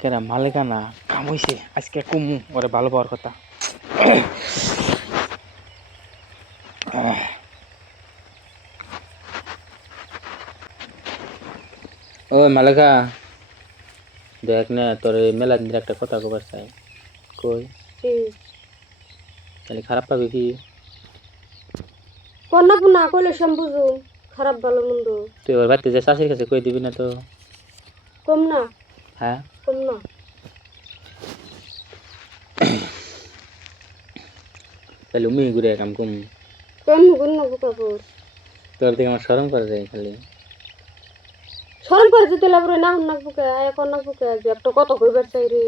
কেরা মালিকানা কাম হইছে আজকে কুমু ওরে ভালো পাওয়ার কথা। ও মালিকা দেখ না তোর মেলা দিন একটা কথা কবার চাই। কই তাহলে খারাপ পাবি কি? কন্যা পুনা কইলে সম্বুজু খারাপ ভালো মন্দ তুই ওর বাড়িতে যে শাশুড়ির কাছে কই দিবি না তো? কম না হ্যাঁ কম না তাহলে উমি ঘুরে কাম কুম কম গুণ না কাপড় তোর দিকে আমার শরম করে যায় খালি। শরম করে দিতে লাগবে না না বুকে আয় কন্যা বুকে যে একটা কত কইবার চাই রে।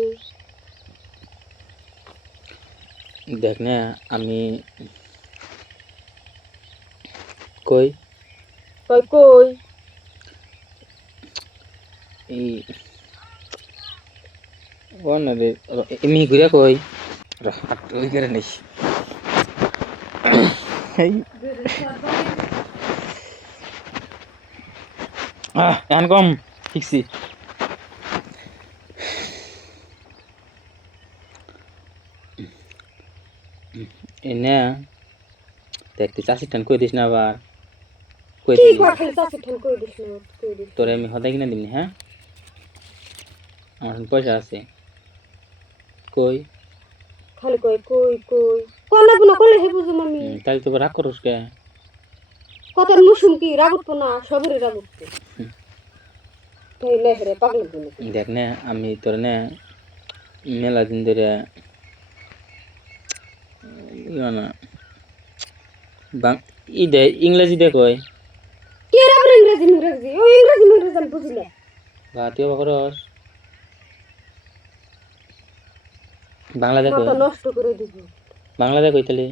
দেখ না আমি কই কই কই এই ও না রে এমনি ঘুরে কই ওই করে নিস এখন কম ঠিকছি এনে দেখতে চাষি টান কই দিস না আবার কই কি দিবি কর খালি চাচি ঠান কই দিস না কই দিস তোরে আমি হদাই কিনা দিবনি। হ্যাঁ আমার এখন পয়সা আছে কই খালি কই কই কই কন্যা পুনা কইলে হে বুঝুম আমি তাহলে তো রাগ করস কে? কত মুসুম কি রাগুত না সবরে রাগুত তাই লেহরে পাগল দিন দেখ না আমি তোর না মেলা দিন ধরে না ই দে ইংরেজি দে কই কি রে আবার ইংরেজি ইংরেজি ও ইংরেজি ইংরেজি আমি বুঝিলে বা তুই অবাক করস বাংলা দে কই মাথা নষ্ট করে দিব বাংলা দে কই তাহলে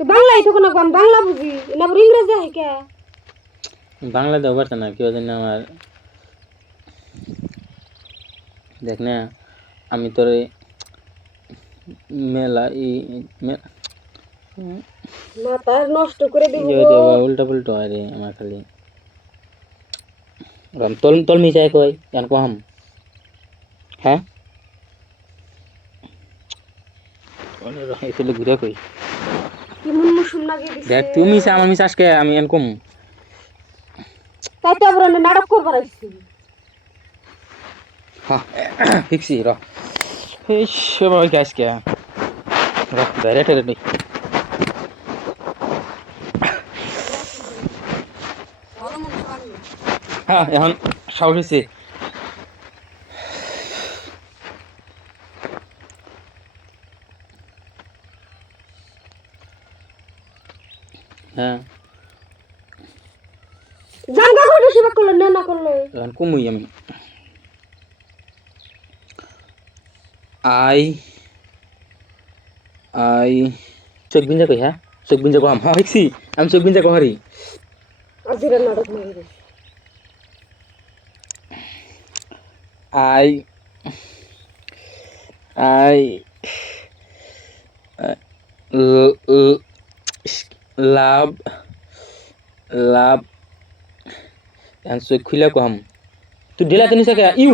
তো বাংলাই তো কোনো আমি বাংলা বুঝি না আবার ইংরেজি হয় কে বাংলা দেওয়া পারছে না কেউ জানি আমার। দেখ না আমি তোর মেলা মাথা নষ্ট করে দিব উল্টা পুল্টা হয় রে আমার খালি তল তল মিশাই কই কেন কম। হ্যাঁ ঘুরে কই কি মন মুসুম লাগে দিছে দেখ তুই মিশা আমার মিশাসকে আমি এন কম তাই তো আবার নাটক করবার আইছি হ্যাঁ ফিক্সি র এই সময় গ্যাস কে র ডাইরেক্ট রে হ্যাঁ এখন সাহস হয়েছে। হ্যাঁ জানগা করে সেবা করলে না না করলে এখন কমই আমি আই আই চোখ বিঞ্জা কই। হ্যাঁ চোখ বিঞ্জা কম হ্যাঁ ফিক্সি আমি চোখ বিঞ্জা কহারি আজিরা নাটক মারি আই আই লাভ লাভ এখন চোখ খুলে কম তুই ঢিলা তিনিস ইউ